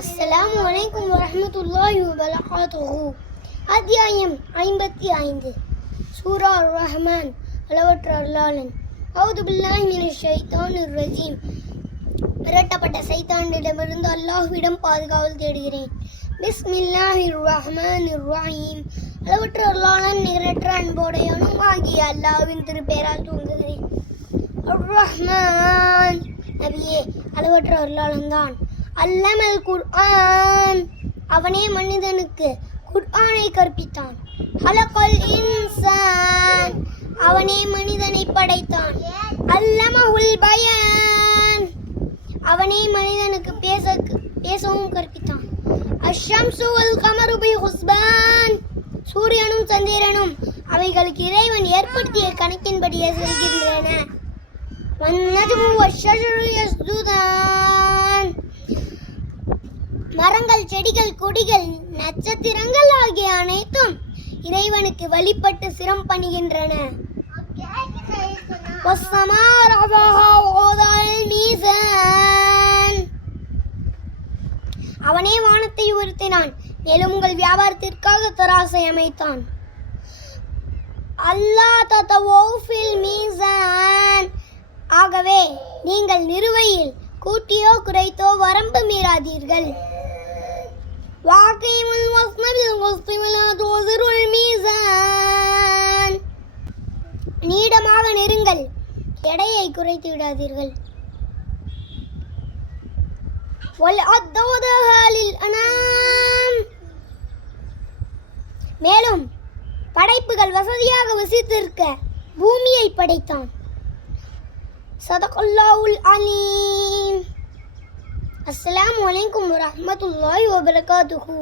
அஸ்ஸலாமு அலைக்கும் வரஹ்மத்துல்லாஹி வபரகாத்துஹு. அத்தியாயம் 55. சூரா அர்-ரஹ்மான். அளவற்ற அருளாளன். அவுது பில்லாஹி மினஷ் ஷைத்தானிர் ரஜீம். மிரட்டப்பட்ட சைத்தானிடமிருந்து அல்லாஹ்விடம் பாதுகாவல் தேடுகிறேன். பிஸ்மில்லாஹிர் ரஹ்மானிர் ரஹீம். அளவற்ற அருளாளன் நிகரற்ற அன்போடையவனும் ஆகிய அல்லாஹ்வின் திருப்பெயரால் துவங்குகிறேன். அர்-ரஹ்மான். நபியே, அளவற்ற அருளாளன் தான். அல்லமல் குர்ஆன். அவனே மனிதனுக்கு குர்ஆனை கற்பித்தான். ஹலகல் இன்சான். அவனே மனிதனை படைத்தான். அல்லமஹுல் பயான். அவனே மனிதனுக்கு பேசவும் கற்பித்தான். அஷ்ஷம்சு வல் கமரு பிஹுஸ்பான். சூரியனும் சந்திரனும் அவைகளுக்கு இறைவன் ஏற்படுத்திய கணக்கின்படியே செல்கின்றன. வன்னஜ்மு வஷ்ஷஜரு யஸ்ஜுதான். மரங்கள், செடிகள், கொடிகள், நட்சத்திரங்கள் ஆகிய அனைத்தும் இறைவனுக்கு வழிபட்டு சிரம் பணிகின்றன. அவனே வானத்தை உயர்த்தினான், மேலும் உங்கள் வியாபாரத்திற்காக தராசை அமைத்தான். அல்லாஹ் ததவஃபில் மீசான். ஆகவே நீங்கள் நிறுவையில் கூட்டியோ குறைத்தோ வரம்பு மீறாதீர்கள். வாகீமுல் வஸ்ன பில் கிஸ்தி வலா துஸிருல் மீசான். நீடமாக நெருங்கள், எடையை குறைத்து விடாதீர்கள். வல் அத்வதஹாலில் அனாம். மேலும் படைப்புகள் வசதியாக வசித்திருக்க பூமியை படைத்தான். சதகல்லாஹுல் அலீம். அஸ்ஸலாமு அலைக்கும் வரஹ்மத்துல்லாஹி வபரகாத்துஹு.